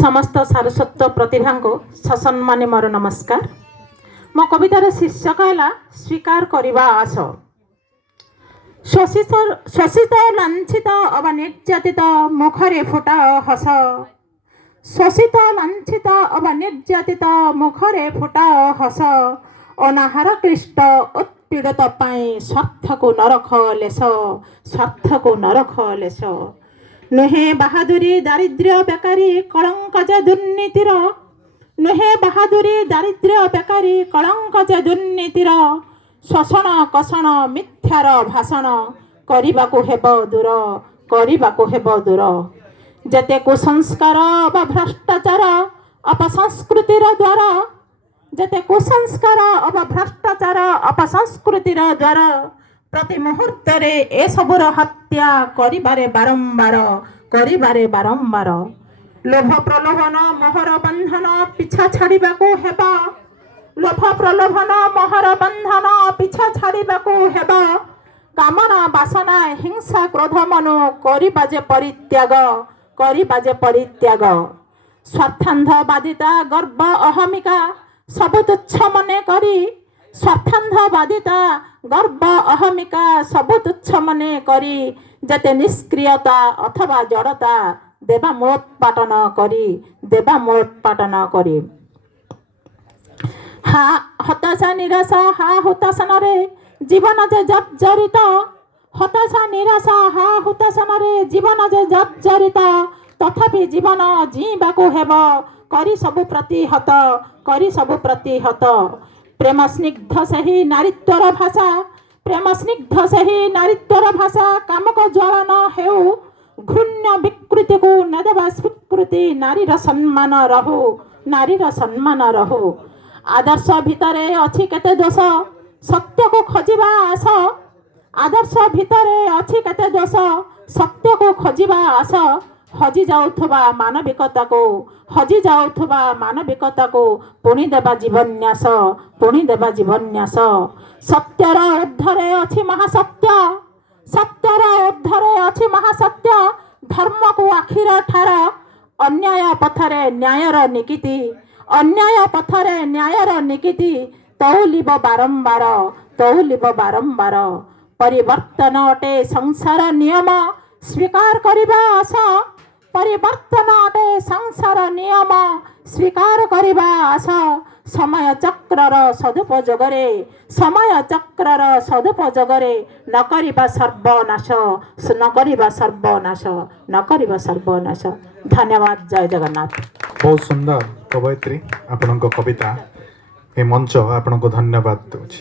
समस्त सारस्वत प्रतिभा को ससम्मानी मोर नमस्कार। मो कवितार शीर्षक है स्वीकार करने आस। शोषित लांछित अब निर्यातित मुखरे फुटा हस। शोषित लांछित अब निर्यातित मुखरे फुटा हस। अनाहार क्लिष्ट उत्पीड़ित स्वार्थ को न रख लेस। स्वार्थ को न रख लेस। नुहे बहादुरी दारिद्र्य बेकारी कलंक दुर्नीतिर। नुहे बहादुरी दारिद्र्य बेकारी कलंक दुर्नीतिर। शोषण कषण मिथ्यार भाषण करबाकू हेब दूर। करबाकू हेब दूर। जेते कुसंस्कार व भ्रष्टाचार अपसंस्कृतिर द्वारा। जेते कुसंस्कार अब भ्रष्टाचार अपसंस्कृतिर द्वारा प्रति मुहूर्त ए सबुर हत्या करिबारे बारंबार। करिबारे बारंबार लोभ प्रलोभन मोहर बंधन पिछा छाड़िबाकू हेबा। लोभ प्रलोभन मोहर बंधन पिछा छाड़िबाकू हेबा। कामना बासना हिंसा क्रोध मनु करिबाजे परित्याग। करिबाजे परित्याग। स्वार्थांधबादिता गर्व अहमिका सब तुच्छ मने करी। स्वार्थांधबादिता गर्व अहमिका सब तुच्छ मने करी जते निष्क्रियता अथवा जड़ता देवा मूलोत्पाटन करी। देवा मूलोत्पाटन करी। हा हताशा निराशा हा हुतासन रे जीवन जे जर्जरित। हताशा निराशा हा हुतासन रे जीवन जे जर्जरित। तथापि जीवन जीवाकू हेब करी सबु प्रतिहत। करी सबु प्रतिहत। प्रेम स्निग्ध सही नारीत्वर भाषा। प्रेम स्निग्ध सही नारीत्वर भाषा कामक ज्वलन हेउ। घृण्य विकृति को न देवा स्वीकृति नारीर सम्मान रहु। नारीर सम्मान रहु। आदर्श भितरे अछि केते दोष सत्य को खोजिबा आस। आदर्श भितरे अछि केते दोष सत्य को खोजिबा आस। हजि जाउथबा मानविकता को हजि जाउथबा मानविकता को पुणी देवा जीवन्यास। पुणी देवा जीवन्यास। सत्यर ऊर्ध्वरे अछि महासत्य। सत्यर ऊर्ध्वरे अछि महासत्य। धर्म को आखिर ठार अन्याय पथरे न्यायर निकिति। अन्याय पथरे न्यायर निकिति तौलिब बारंबार। तौलिब बारंबार परिवर्तन अटे संसार नियम स्वीकार करिबा आस। परिवर्तन अटे संसार नियम स्वीकार करिबा आस। समय चक्रर सदुपयोगरे समय चक्रर सदुपयोगरे न करिबा सर्वनाश। न करिबा सर्वनाश। न करिबा सर्वनाश। धन्यवाद। जय जगन्नाथ। बहुत सुंदर कवयित्री आपन कविता ए मंच आपन को धन्यवाद दूची।